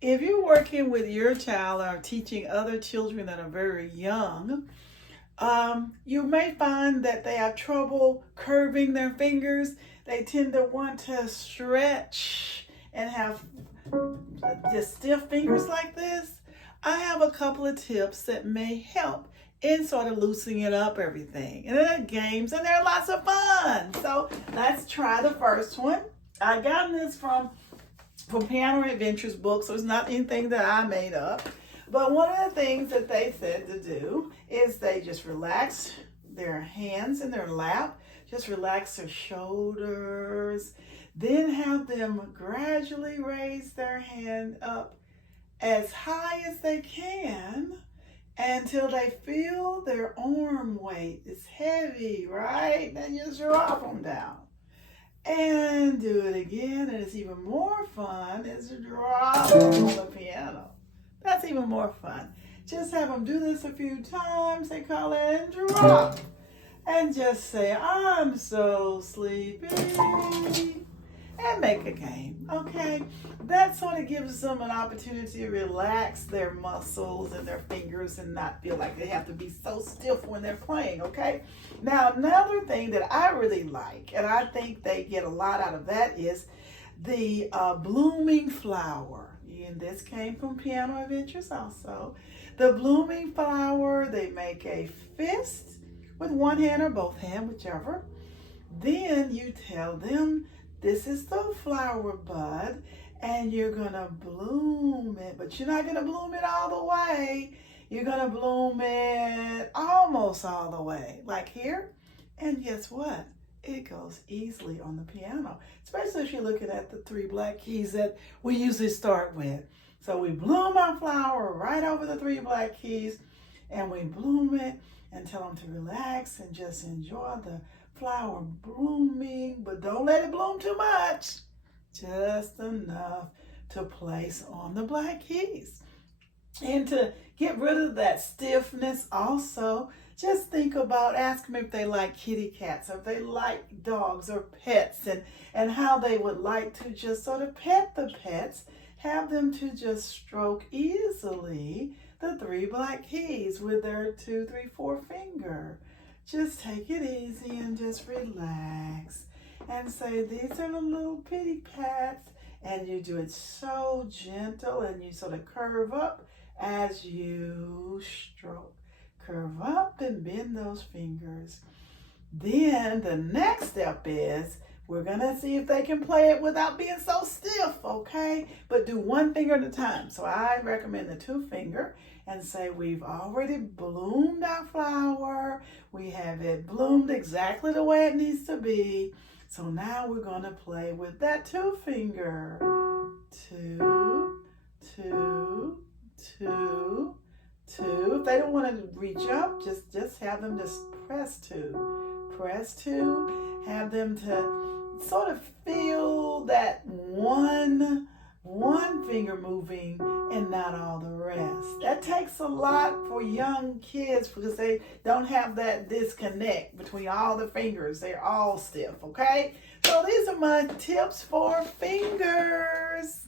If you're working with your child or teaching other children that are very young, you may find that they have trouble curving their fingers. They tend to want to stretch and have just stiff fingers like this. I have a couple of tips that may help in sort of loosening it up everything. And there are games and there are lots of fun. So let's try the first one. I got this from Piano Adventures book, so it's not anything that I made up. But one of the things that they said to do is they just relax their hands in their lap, just relax their shoulders, then have them gradually raise their hand up as high as they can until they feel their arm weight is heavy, right? Then you just drop them down. And do it again, and it's even more fun is to drop them on the piano. That's even more fun. Just have them do this a few times. They call it and drop. And just say, I'm so sleepy. And make a game, okay? That sort of gives them an opportunity to relax their muscles and their fingers and not feel like they have to be so stiff when they're playing, okay? Now, another thing that I really like, and I think they get a lot out of that, is the blooming flower. And this came from Piano Adventures also. The blooming flower, they make a fist with one hand or both hands, whichever. Then you tell them, this is the flower bud, and you're gonna bloom it, but you're not gonna bloom it all the way. You're gonna bloom it almost all the way, like here. And guess what? It goes easily on the piano, especially if you're looking at the 3 black keys that we usually start with. So we bloom our flower right over the 3 black keys, and we bloom it and tell them to relax and just enjoy the flower blooming, but don't let it bloom too much. Just enough to place on the black keys. And to get rid of that stiffness also, just think about, ask them if they like kitty cats, or if they like dogs or pets, and how they would like to just sort of pet the pets. Have them to just stroke easily the 3 black keys with their 2, 3, 4 finger. Just take it easy and just relax and say, these are the little pitty pats. And you do it so gentle, and you sort of curve up as you stroke. Curve up and bend those fingers. Then the next step is, we're going to see if they can play it without being so stiff, okay? But do one finger at a time. So I recommend the 2 finger and say, we've already bloomed our flower. We have it bloomed exactly the way it needs to be. So now we're going to play with that 2 finger. 2, 2, 2, 2. If they don't want to reach up, just have them just press 2. Press 2. Have them to sort of feel that one finger moving and not all the rest. That takes a lot for young kids because they don't have that disconnect between all the fingers. They're all stiff, okay? So these are my tips for fingers.